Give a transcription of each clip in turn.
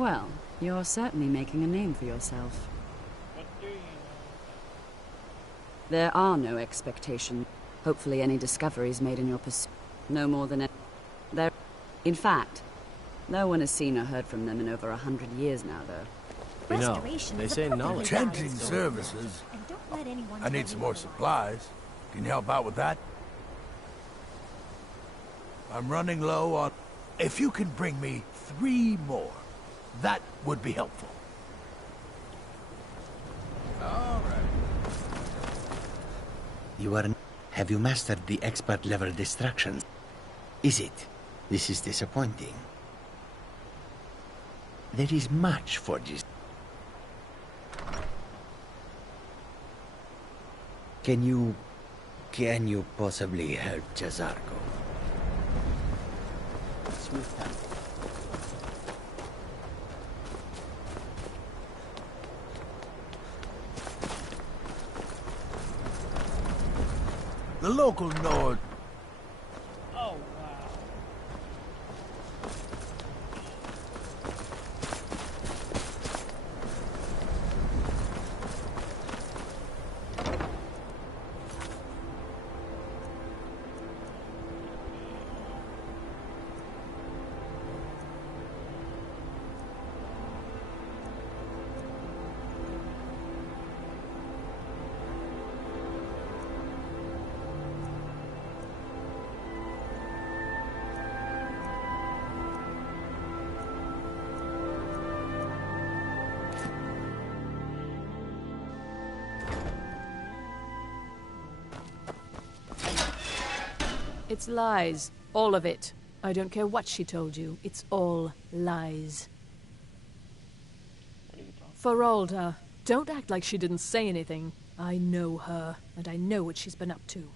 Well, you're certainly making a name for yourself. What do you know? There are no expectations. Hopefully any discoveries made in your pursuit. No more than there. In fact, no one has seen or heard from them in over 100 years now, though. You know, they say knowledge. Chanting services. And don't let anyone I need some more supplies. Can you help out with that? I'm running low on... If you can bring me 3 more, that would be helpful. All right. You are... Have you mastered the expert level distractions? Is it? This is disappointing. There is much for this. Can you possibly help Jazarko? Smooth time. The local Nord... Oh, wow. It's lies. All of it. I don't care what she told you. It's all lies. Feralda, don't act like she didn't say anything. I know her, and I know what she's been up to.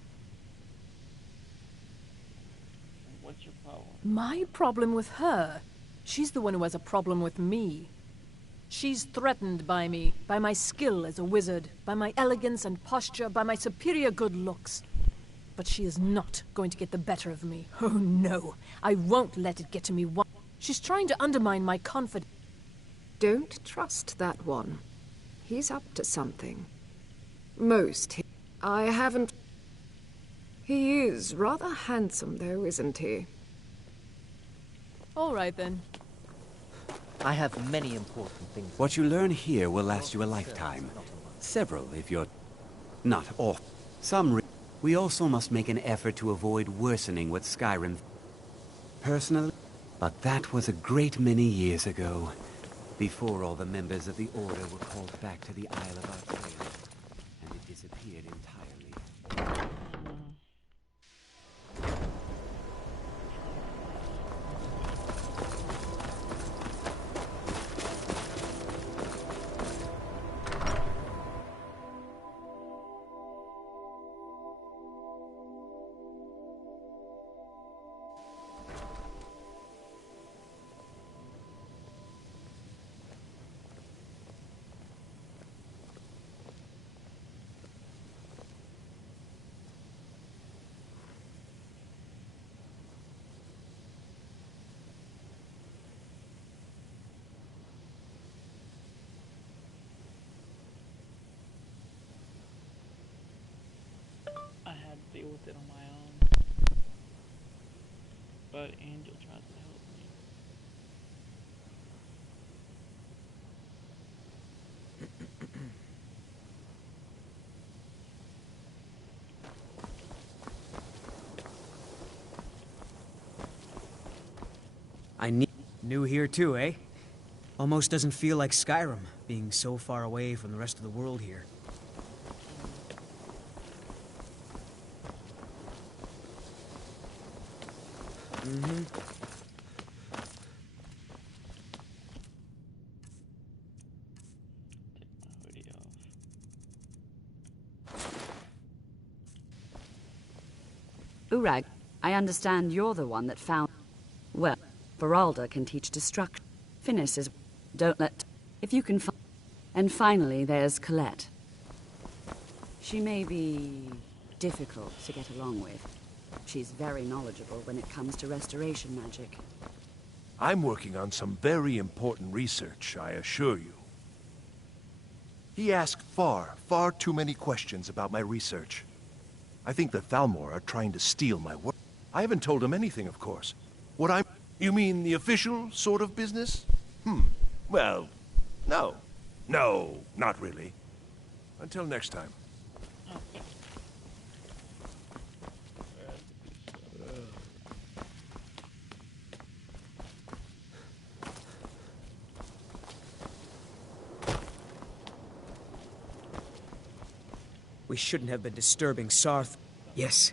What's your problem? My problem with her? She's the one who has a problem with me. She's threatened by me, by my skill as a wizard, by my elegance and posture, by my superior good looks. But she is not going to get the better of me. Oh no, I won't let it get to me once. She's trying to undermine my confidence. Don't trust that one. He's up to something. I haven't... He is rather handsome, though, isn't he? All right, then. I have many important things. What you learn here will last you a lifetime. Several, if you're not off. We also must make an effort to avoid worsening what Skyrim... Personally, but that was a great many years ago. Before all the members of the Order were called back to the Isle of Arcadia, and it disappeared entirely. I had to deal with it on my own. But Angel tried to help me. New here too, eh? Almost doesn't feel like Skyrim, being so far away from the rest of the world here. Take my hoodie off. Urag, I understand you're the one that found... Well, Feralda can teach destruction. Finis is... Don't let... If you can find... And finally, there's Colette. She may be... difficult to get along with. She's very knowledgeable when it comes to restoration magic. I'm working on some very important research, I assure you. He asked far too many questions about my research. I think the Thalmor are trying to steal my work. I haven't told him anything, of course. You mean the official sort of business? Well, no. No, not really. Until next time. We shouldn't have been disturbing Sarth. Yes,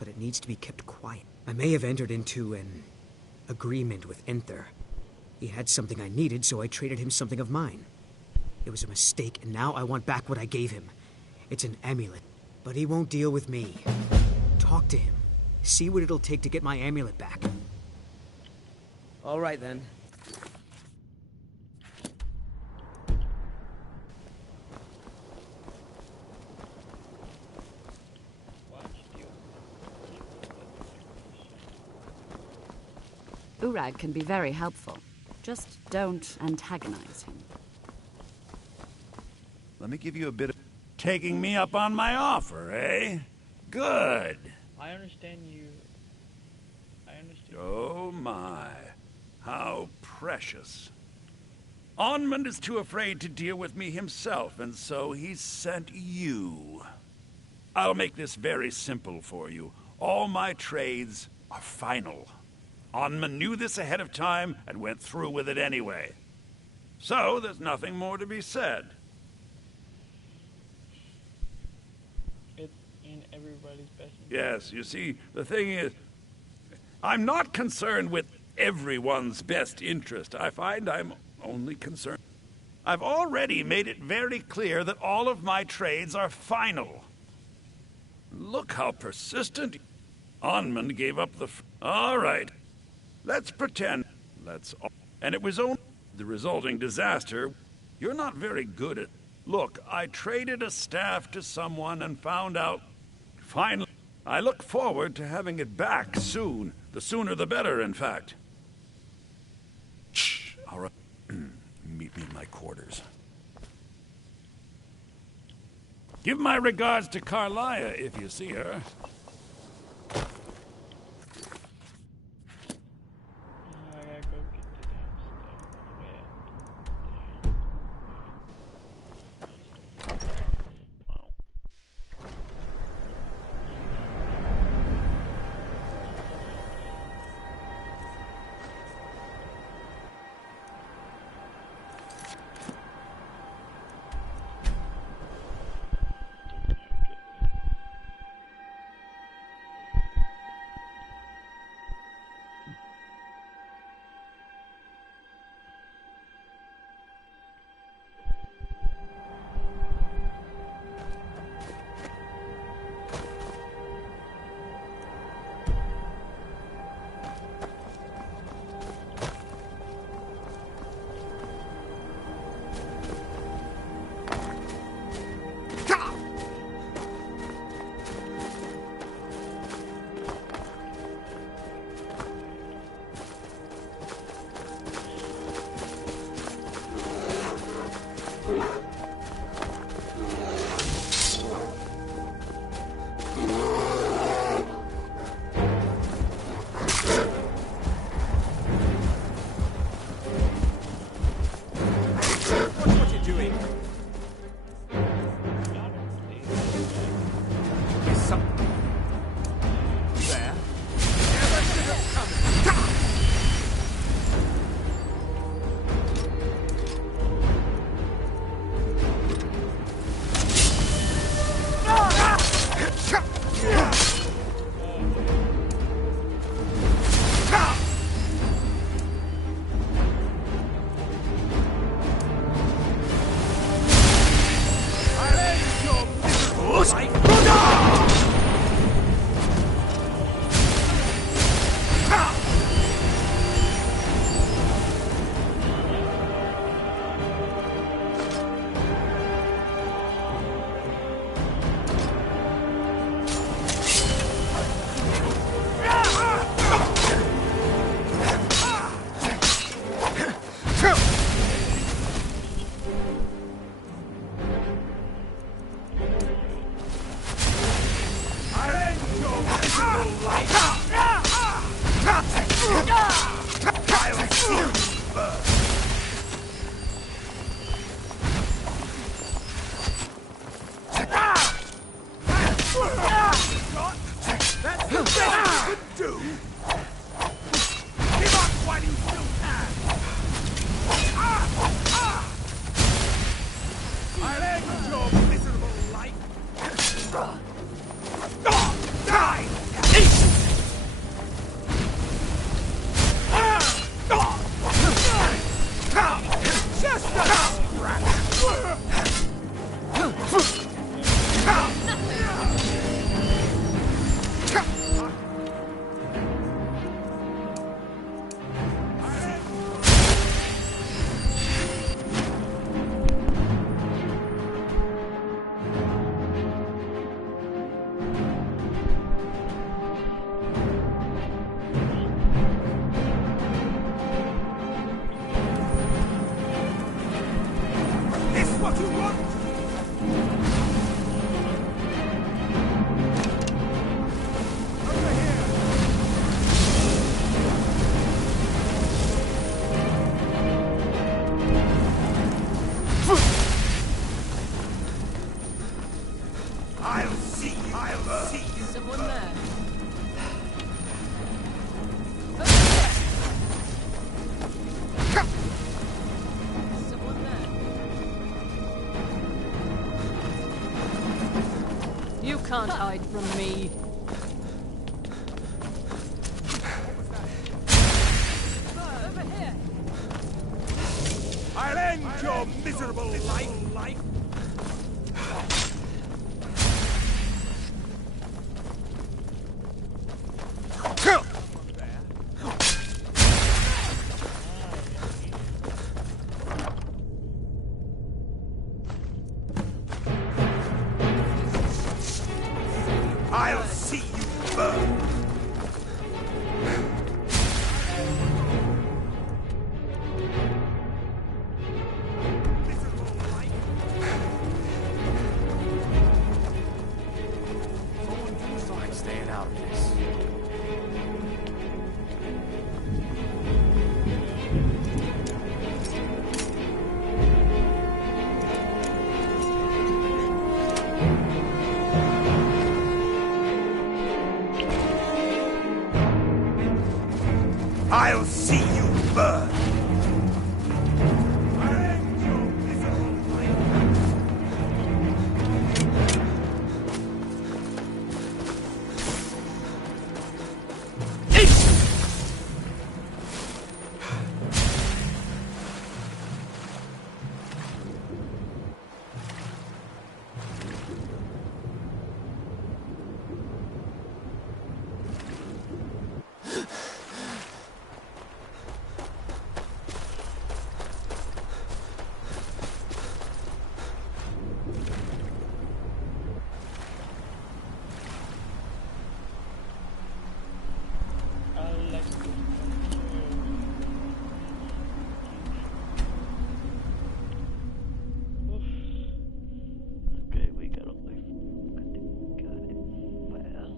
but it needs to be kept quiet. I may have entered into an agreement with Enther. He had something I needed, so I traded him something of mine. It was a mistake, and now I want back what I gave him. It's an amulet, but he won't deal with me. Talk to him. See what it'll take to get my amulet back. All right, then. Urag can be very helpful. Just don't antagonize him. Let me give you a bit of... Taking me up on my offer, eh? Good. I understand you. I understand. Oh my. How precious. Onmund is too afraid to deal with me himself, and so he's sent you. I'll make this very simple for you. All my trades are final. Onmund knew this ahead of time and went through with it anyway. So there's nothing more to be said. It's in everybody's best interest. Yes, you see, the thing is, I'm not concerned with everyone's best interest. I find I'm only concerned. I've already made it very clear that all of my trades are final. Look how persistent. Onmund gave up the... All right. Let's pretend. And it was only the resulting disaster. You're not very good at... Look, I traded a staff to someone and found out... Finally, I look forward to having it back soon. The sooner the better, in fact. Shh. All right. Meet me in my quarters. Give my regards to Carlia if you see her. I gotta go get the damn stuff. I'll see you. I'll see you. Someone there. Someone there. You can't hide from me. Over here. I'll end your miserable life. I'll see you burn. I'm staying out of this. I'll see you burn. I'll end your miserable life. Okay, we got it fast.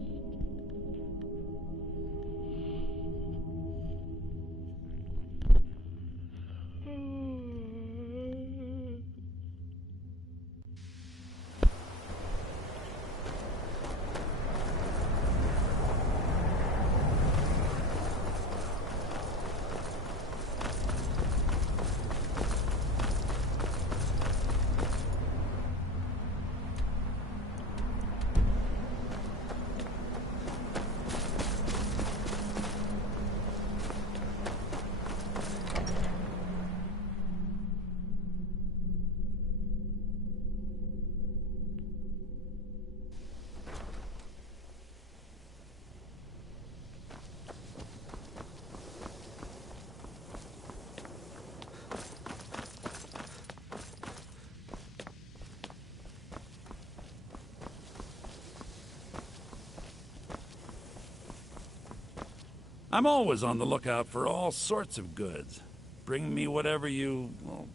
I'm always on the lookout for all sorts of goods. Bring me whatever you, well,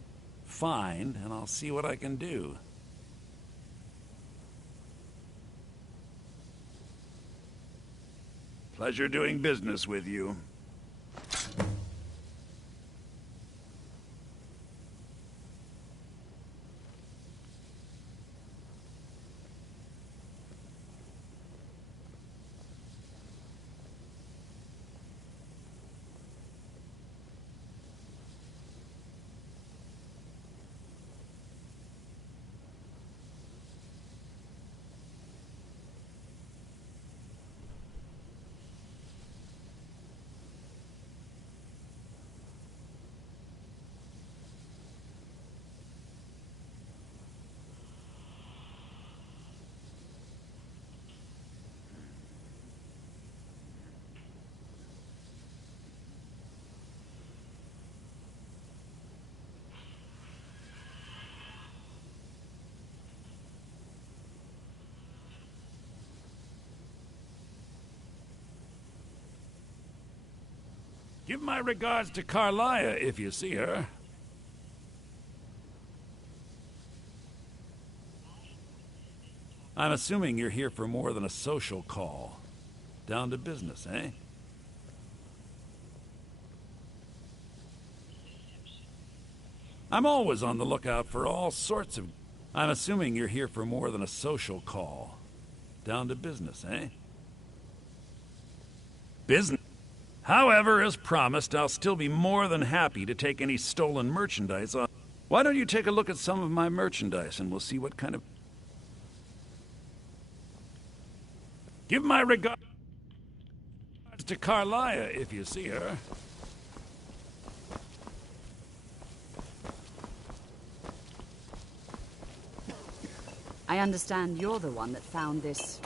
find, and I'll see what I can do. Pleasure doing business with you. Give my regards to Carlia if you see her. I'm assuming you're here for more than a social call. Down to business, eh? I'm always on the lookout for all sorts of... I'm assuming you're here for more than a social call. Down to business, eh? Business. However, as promised, I'll still be more than happy to take any stolen merchandise on. Why don't you take a look at some of my merchandise and we'll see what kind of... Give my regards to Carlia if you see her. I understand you're the one that found this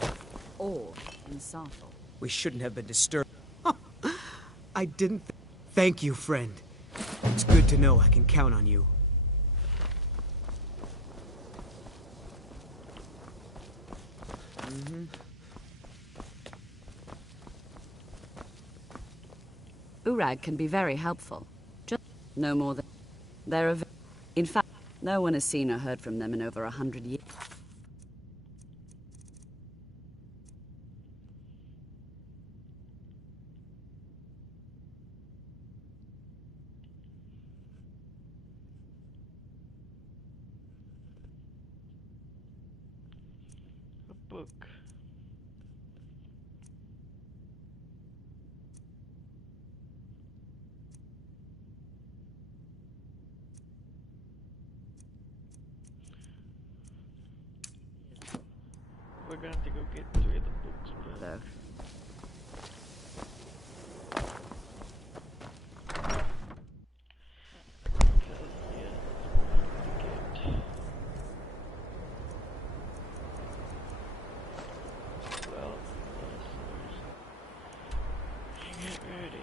ore in Sarthal. We shouldn't have been disturbed. I didn't. Thank you, friend. It's good to know I can count on you. Urag can be very helpful. Just no more than... They're in fact, no one has seen or heard from them in over 100 years. A book. We're gonna have to go get 3 of the books. Though. Get ready.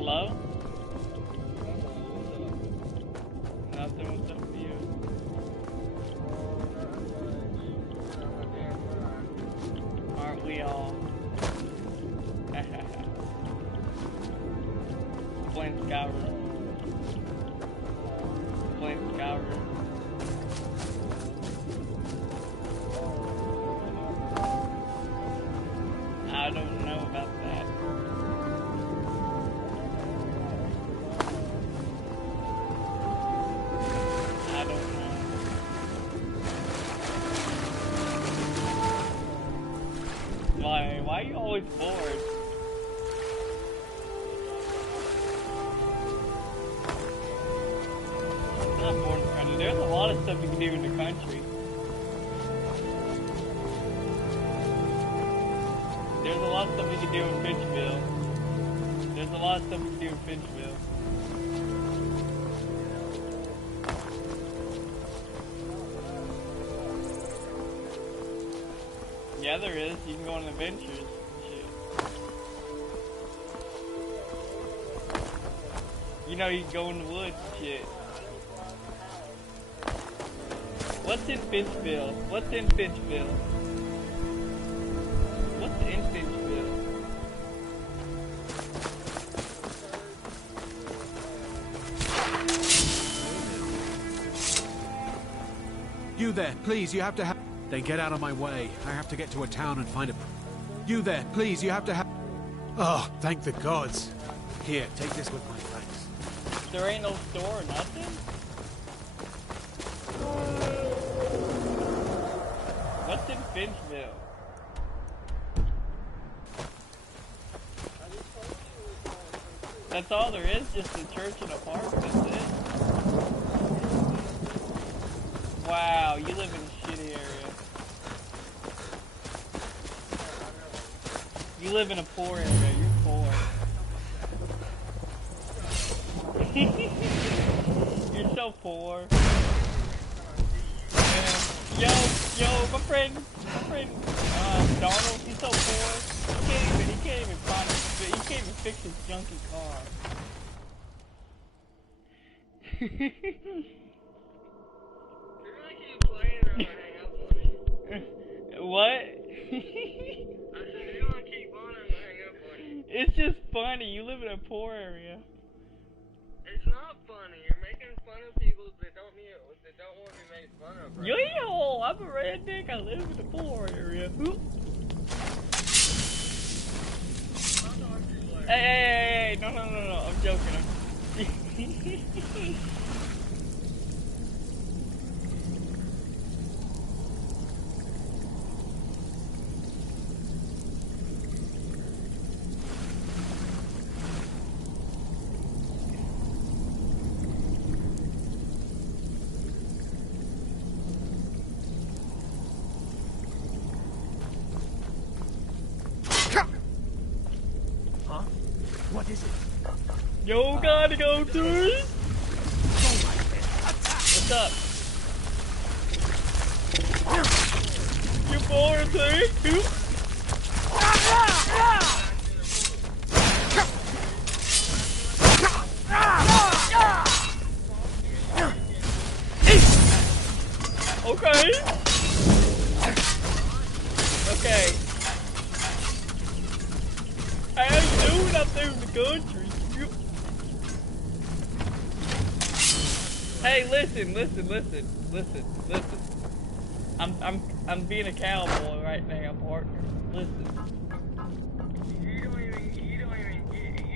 Hello? Nothing, what's up with you? Aren't we all? Playing Skyrim. Playing Skyrim. I don't know about that. I don't know. Why are you always bored? I'm not bored, friend. There's a lot of of stuff you can do in the country. There's a lot of stuff you can do in Finchville. There's a lot of stuff you can do in Finchville. Yeah, there is. You can go on adventures and shit. You know, you can go in the woods and shit. What's in Finchville? What's in Finchville? What's in Finchville? You there, please, you have to have... Then get out of my way. I have to get to a town and find a... You there, please, you have to have... Oh, thank the gods. Here, take this with my thanks. There ain't no store or nothing? What's in Finchville? That's all there is, just a church and a park, that's it. Wow, you live in a shitty area. You live in a poor area, you're poor. You're so poor. Yeah. Yo, my friend, Donald, he's so poor. He can't even fix his junky car. What? It's just funny. You live in a poor area. It's not funny. You're making fun of people that don't want to be made fun of. Right? Yo, I'm a redneck. I live in a poor area. Hey, no. I'm joking. What is it? Yo, gotta go to it. What's up? You bored, thing? Okay. How you doing up there in the country? Hey, listen. I'm being a cowboy right now, partner. Listen. You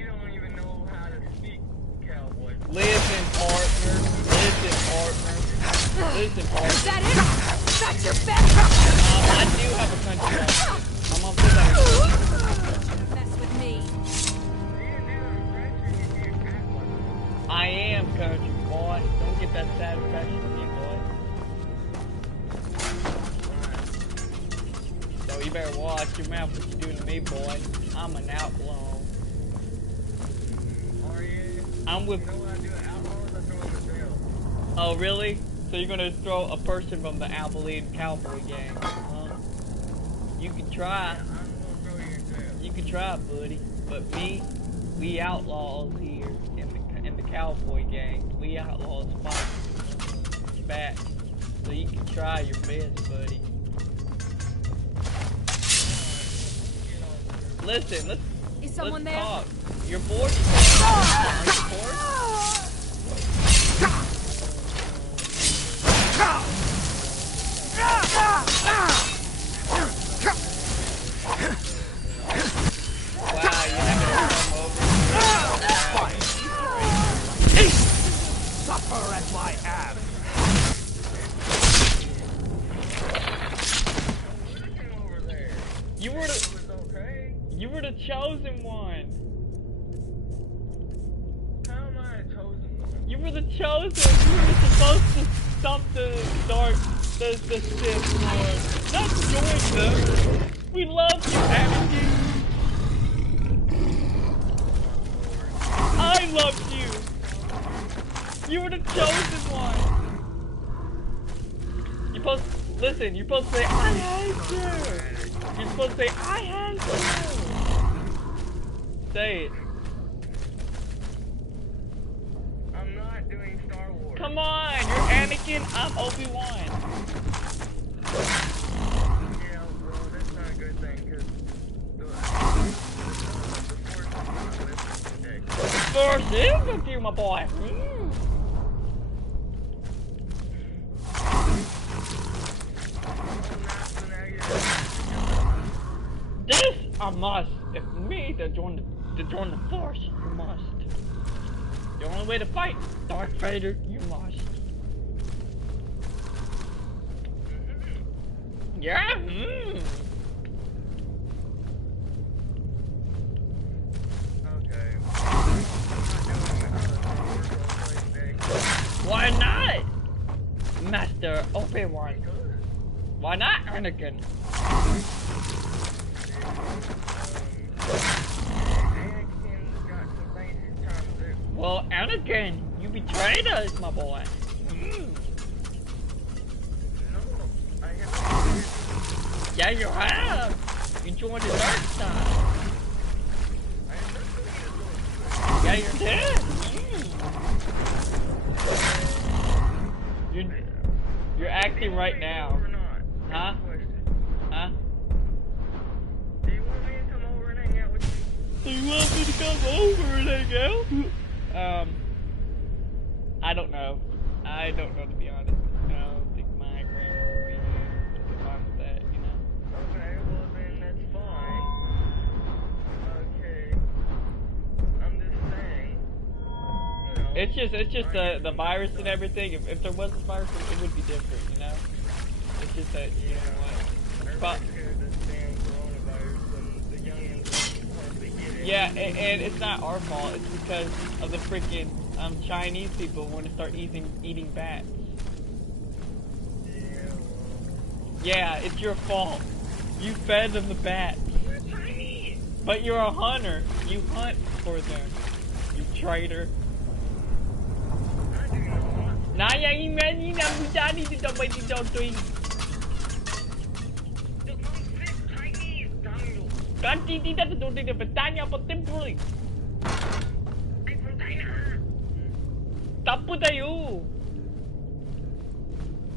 don't even know how to speak cowboy. Listen, partner. Is that it? That's your best? I do have a country accent. I'm gonna put that in. Mess with me. I am country, boy. Don't get that satisfaction from me, boy. So you better watch your mouth what you're doing to me, boy. I'm an outlaw. Are you? I'm with... You know what I do? Outlaws, I throw them in jail. Oh, really? So you're gonna throw a person from the Abilene Cowboy Gang, huh? You can try. I'm gonna throw you in jail. You can try, buddy. But me, we outlaws here in the Cowboy Gang. We outlaws fight back. So you can try your best, buddy. Listen, Is someone let's there? talk. You're bored? Are you bored? Wow, you haven't come over. Suffer at my hand. You were the chosen one. How am I a chosen one? You were the chosen. You were supposed to stop the Sith Lord. Not join them. We love you, Anakin. I loved you. You were the chosen one. You're supposed listen. You're supposed to say I hate you. You're supposed to say I hate you. Say it. I'm not doing Star Wars. Come on, you're Anakin. I'm Obi-Wan. Yeah, well, that's not a good thing, because the Force is not with me today. Force is with you, my boy. This I must. If me to join the Force, you must. The only way to fight Darth Vader, you must. Yeah. Okay. Why not, Master Obi-Wan? Why not, Anakin? Well, Anakin, you betrayed us, my boy. Yeah, you have. You joined the dark side. Yeah, you're dead. You're acting right now. Huh? Huh? Do you want me to come over and hang out with you? Do you want me to come over and hang out? I don't know. I don't know, to be honest. I don't think my grandma would be fine with that, you know? Okay, well then that's fine. Okay. I'm just saying. You know, It's just the virus and everything. If there wasn't a virus, it would be different, you know? It's just that, you know what? But, yeah, and it's not our fault. It's because of the freaking Chinese people want to start eating bats. Yeah, it's your fault. You fed them the bats. You're Chinese. But you're a hunter. You hunt for them. You traitor. Naya imani na budani dito ba dito tuing. Kanti tidak tutup dia bertanya apa temporing. Tapu tayo.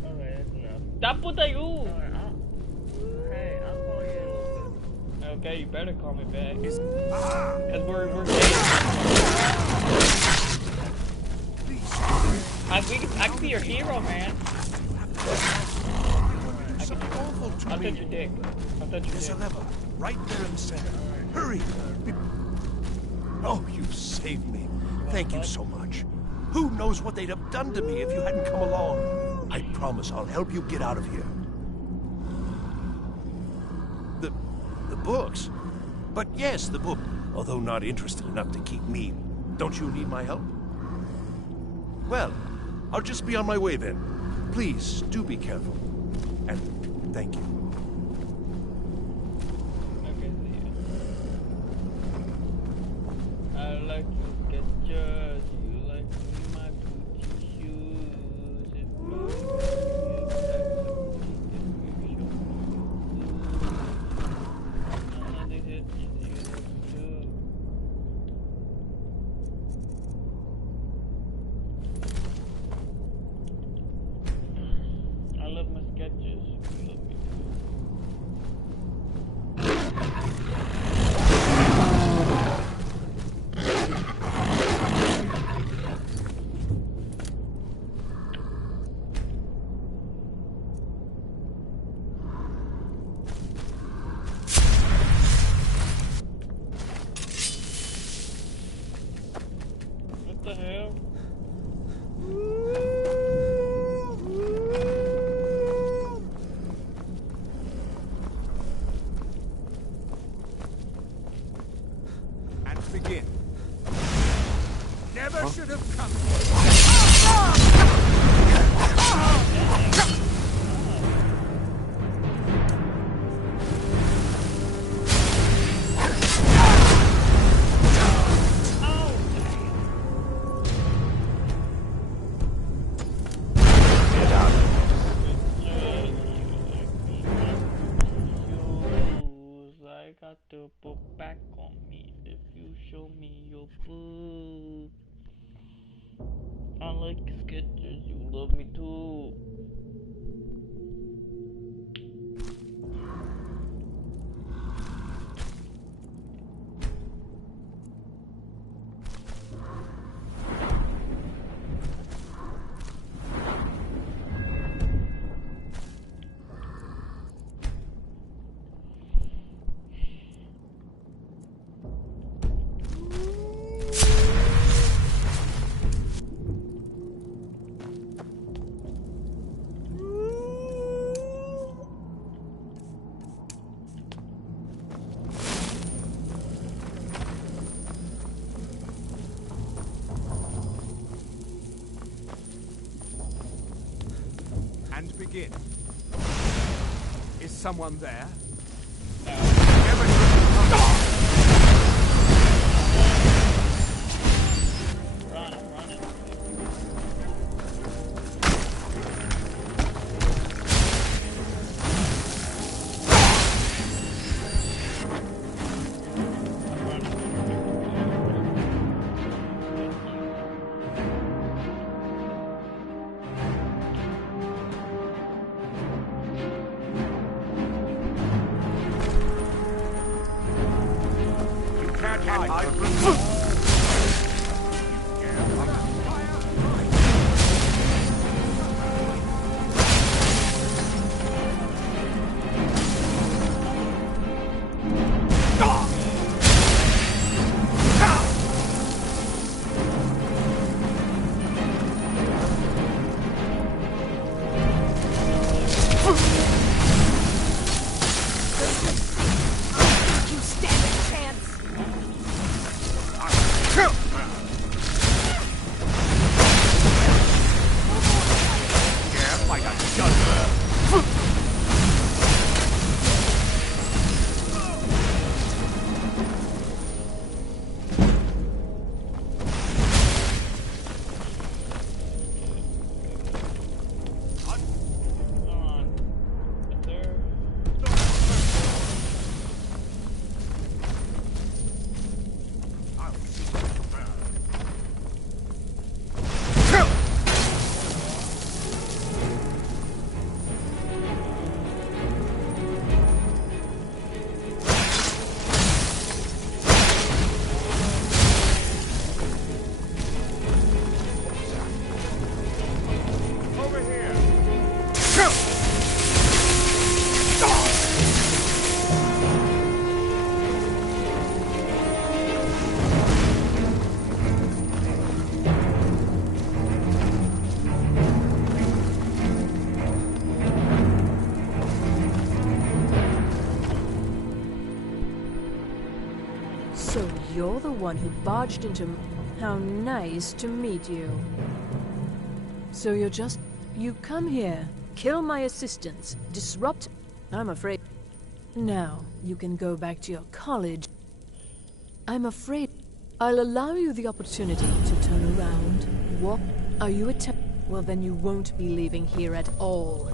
Okay, that's enough. Tapu tayo. Hey, I'll call you in a little bit. Okay, you better call me back. Cause we're dating. I can be your hero, man. I'll touch your dick. I'll touch your There's a dick. lever right there in the center. Hurry! Oh, you saved me. Thank you so much. Who knows what they'd have done to me if you hadn't come along? I promise I'll help you get out of here. The books? But yes, the book. Although not interested enough to keep me. Don't you need my help? Well, I'll just be on my way then. Please, do be careful. And thank you. Okay, see ya. I like your sketches. You like my Gucci shoes. It's I love my sketches. You love me too. What the hell? food. I like Skechers, you love me too. And begin. Is someone there? So you're the one who barged into... How nice to meet you. So you're just... You come here, kill my assistants, disrupt... I'm afraid... Now, you can go back to your college. I'm afraid... I'll allow you the opportunity to turn around, walk... Are you well, then you won't be leaving here at all.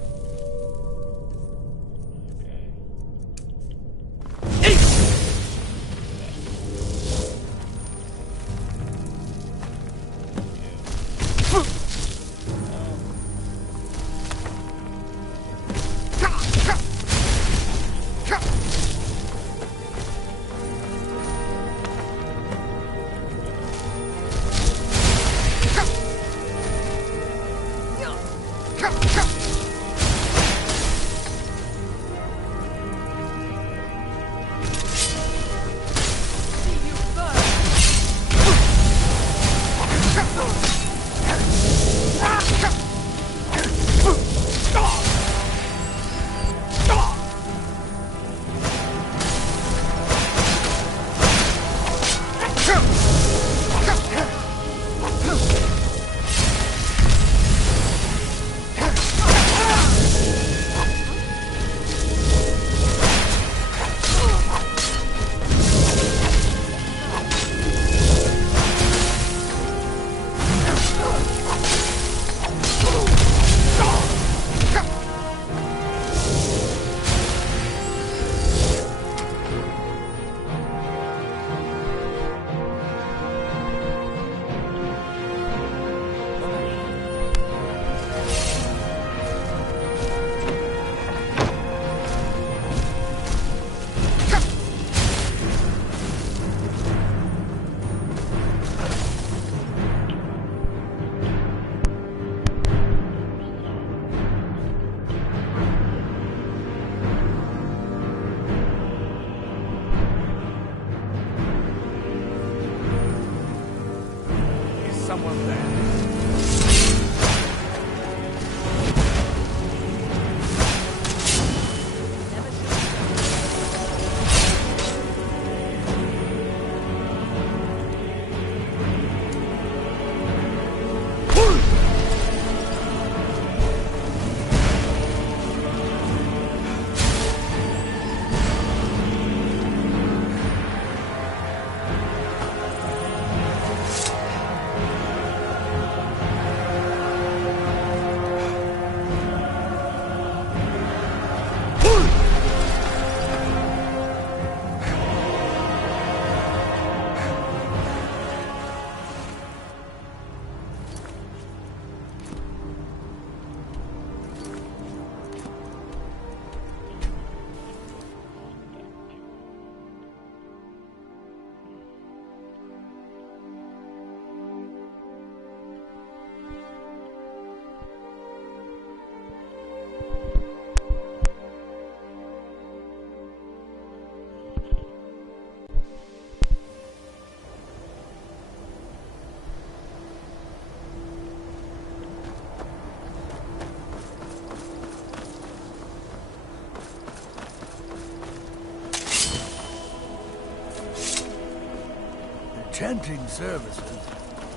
Enchanting services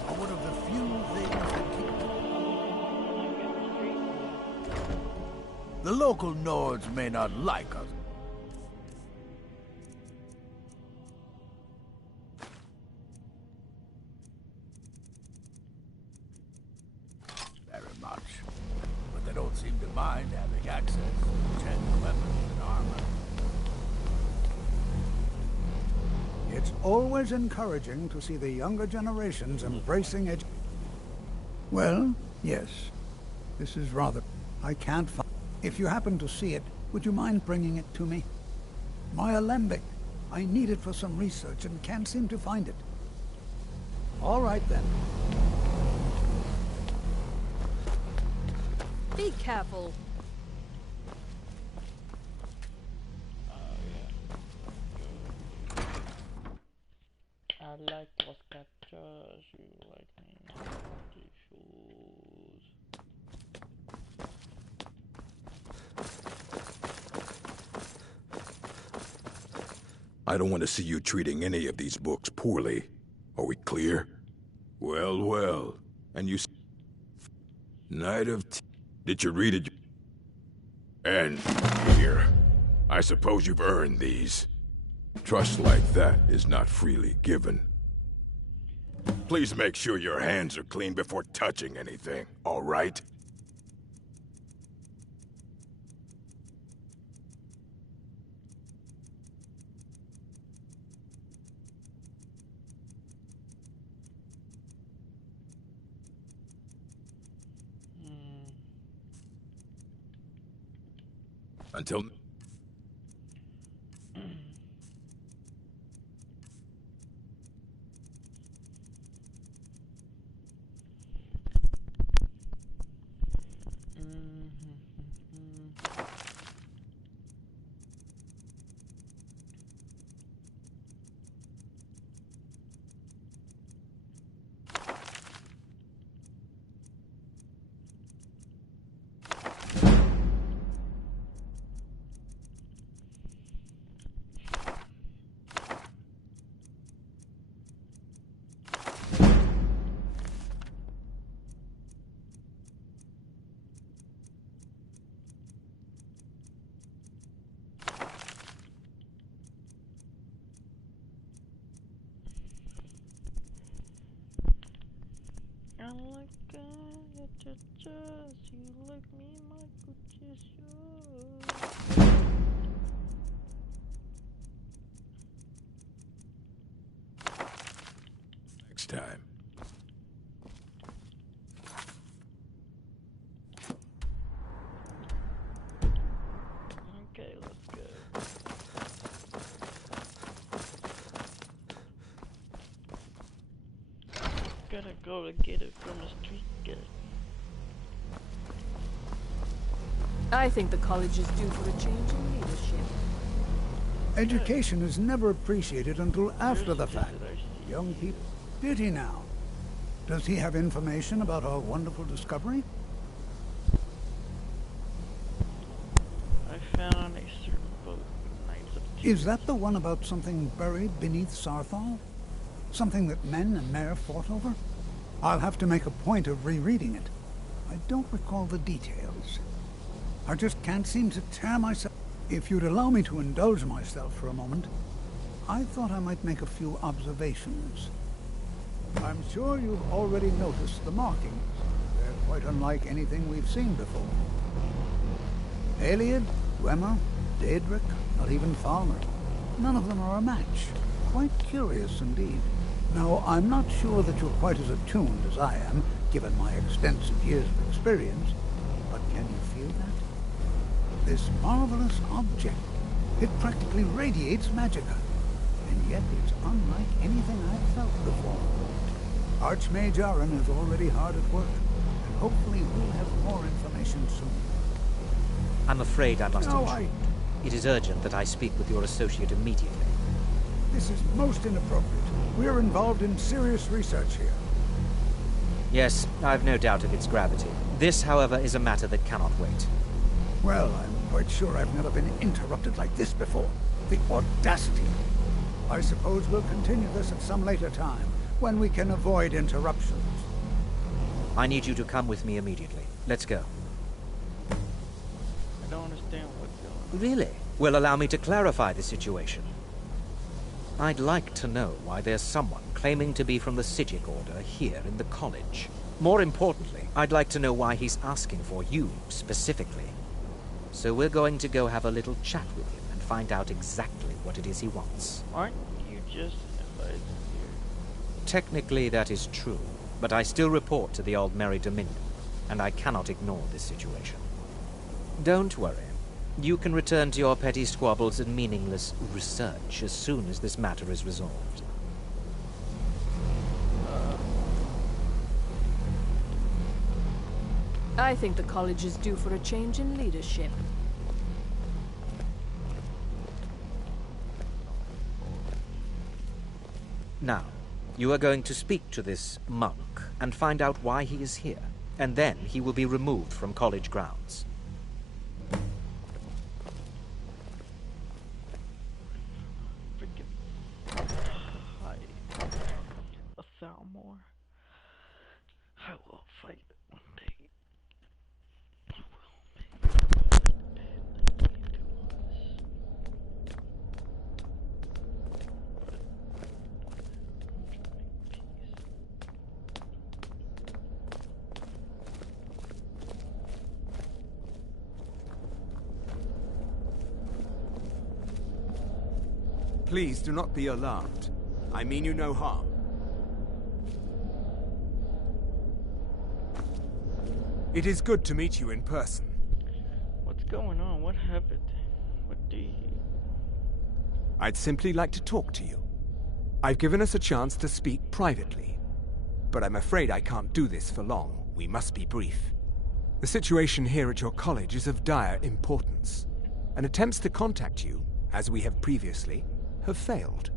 are one of the few things that keep... The local Nords may not like us. Very much. But they don't seem to mind having access to enchanted weapons and armor. It's always encouraging to see the younger generations embracing it. Well, yes. This is rather... I can't find... If you happen to see it, would you mind bringing it to me? My alembic. I need it for some research and can't seem to find it. All right, then. Be careful. I like los cachos, you like me, shoes. I don't want to see you treating any of these books poorly. Are we clear? Well, well. And you... Knight of... Did you read it? And here. I suppose you've earned these. Trust like that is not freely given. Please make sure your hands are clean before touching anything, all right? Until... Next time. Okay, let's go. Gotta go to get it from the street guy. I think the college is due for a change in leadership. Education is never appreciated until after the fact. Young people... Did he now? Does he have information about our wonderful discovery? I found a certain boat with Knights of... Is that the one about something buried beneath Sarthal? Something that men and Mare fought over? I'll have to make a point of rereading it. I don't recall the details. I just can't seem to tear myself... If you'd allow me to indulge myself for a moment, I thought I might make a few observations. I'm sure you've already noticed the markings. They're quite unlike anything we've seen before. Aliad, Dwemer, Daedric, not even Falmer. None of them are a match. Quite curious indeed. Now, I'm not sure that you're quite as attuned as I am, given my extensive years of experience, but can you feel that? This marvelous object, it practically radiates magicka, and yet it's unlike anything I've felt before. Archmage Aaron is already hard at work, and hopefully we'll have more information soon. I'm afraid I must No, intrude. It is urgent that I speak with your associate immediately. This is most inappropriate. We're involved in serious research here. Yes, I've no doubt of its gravity. This, however, is a matter that cannot wait. Well, I'm quite sure I've never been interrupted like this before. The audacity. I suppose we'll continue this at some later time, when we can avoid interruptions. I need you to come with me immediately. Let's go. I don't understand what's going on. Really? Well, allow me to clarify the situation. I'd like to know why there's someone claiming to be from the Psijic Order here in the college. More importantly, I'd like to know why he's asking for you, specifically. So we're going to go have a little chat with him and find out exactly what it is he wants. Aren't you just invited here? Technically, that is true, but I still report to the Old Merry Dominion, and I cannot ignore this situation. Don't worry. You can return to your petty squabbles and meaningless research as soon as this matter is resolved. I think the college is due for a change in leadership. Now, you are going to speak to this monk and find out why he is here, and then he will be removed from college grounds. More. I will fight it one day. I will Please do not be alarmed. I mean you no harm. It is good to meet you in person. What's going on? What happened? What do you... I'd simply like to talk to you. I've given us a chance to speak privately. But I'm afraid I can't do this for long. We must be brief. The situation here at your college is of dire importance, and attempts to contact you, as we have previously, have failed.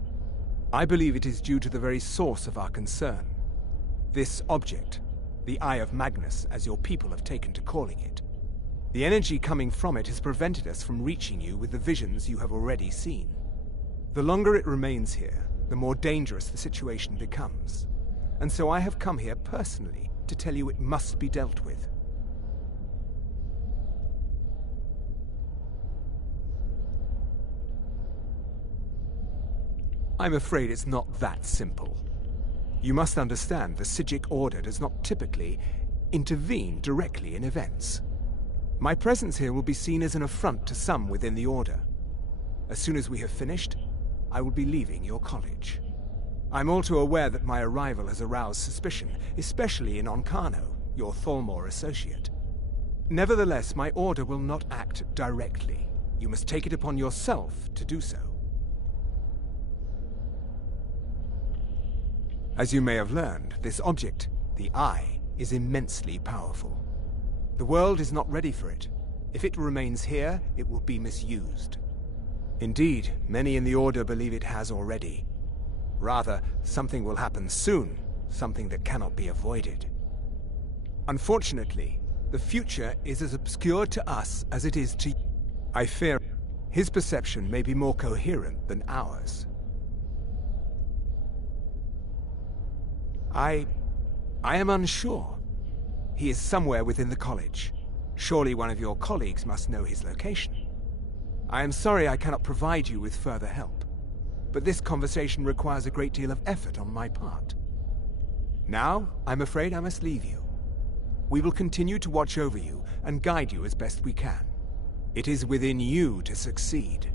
I believe it is due to the very source of our concern. This object, the Eye of Magnus, as your people have taken to calling it. The energy coming from it has prevented us from reaching you with the visions you have already seen. The longer it remains here, the more dangerous the situation becomes. And so I have come here personally to tell you it must be dealt with. I'm afraid it's not that simple. You must understand the Psijic Order does not typically intervene directly in events. My presence here will be seen as an affront to some within the Order. As soon as we have finished, I will be leaving your college. I'm all too aware that my arrival has aroused suspicion, especially in Onkano, your Thalmor associate. Nevertheless, my Order will not act directly. You must take it upon yourself to do so. As you may have learned, this object, the Eye, is immensely powerful. The world is not ready for it. If it remains here, it will be misused. Indeed, many in the Order believe it has already. Rather, something will happen soon, something that cannot be avoided. Unfortunately, the future is as obscure to us as it is to you. I fear his perception may be more coherent than ours. I am unsure. He is somewhere within the college. Surely one of your colleagues must know his location. I am sorry I cannot provide you with further help, but this conversation requires a great deal of effort on my part. Now, I'm afraid I must leave you. We will continue to watch over you and guide you as best we can. It is within you to succeed.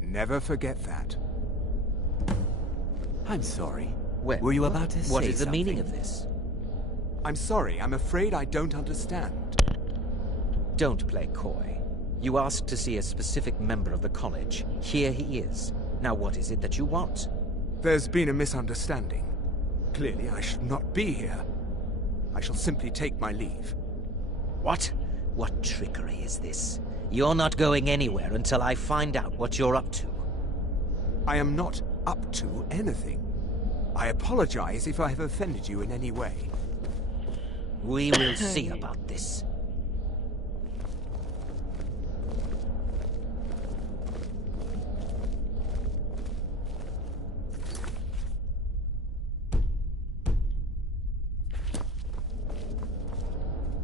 Never forget that. I'm sorry. Well, were you about to say what is the something? meaning of this? I'm sorry, I'm afraid I don't understand. Don't play coy. You asked to see a specific member of the college. Here he is. Now what is it that you want? There's been a misunderstanding. Clearly I should not be here. I shall simply take my leave. What? What trickery is this? You're not going anywhere until I find out what you're up to. I am not up to anything. I apologize if I have offended you in any way. We will see about this.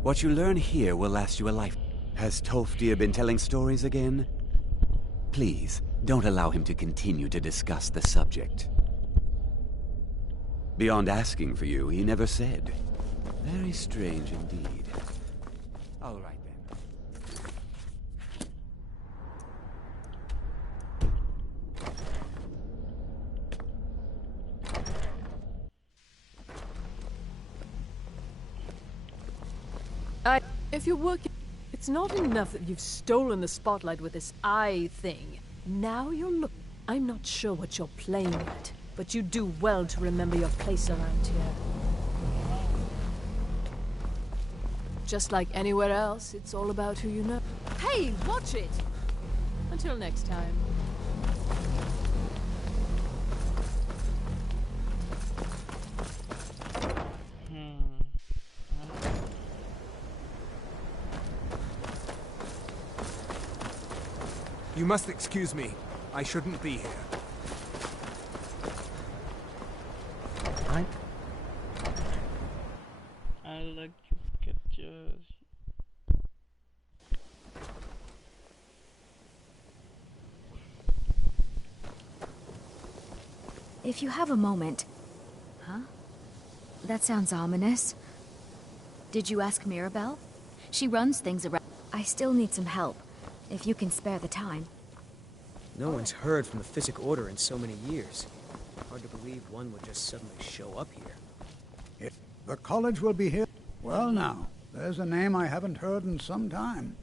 What you learn here will last you a life. Has Tolfdir been telling stories again? Please, don't allow him to continue to discuss the subject. Beyond asking for you, he never said. Very strange indeed. All right then. If you're working, it's not enough that you've stolen the spotlight with this eye thing. Now you're looking. I'm not sure what you're playing at, but you do well to remember your place around here. Just like anywhere else, it's all about who you know. Hey, watch it! Until next time. You must excuse me. I shouldn't be here. I like to get yours. If you have a moment. Huh? That sounds ominous. Did you ask Mirabelle? She runs things around. I still need some help, if you can spare the time. No one's heard from the Physic Order in so many years. Hard to believe one would just suddenly show up here. The college will be here. Well now, there's a name I haven't heard in some time.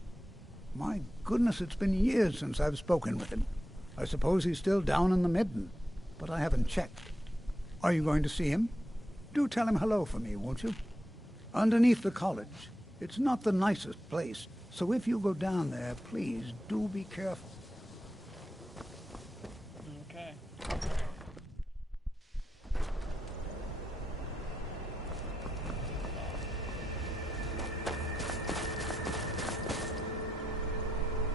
My goodness, it's been years since I've spoken with him. I suppose he's still down in the Midden, but I haven't checked. Are you going to see him? Do tell him hello for me, won't you? Underneath the college. It's not the nicest place, so if you go down there, please do be careful. Okay.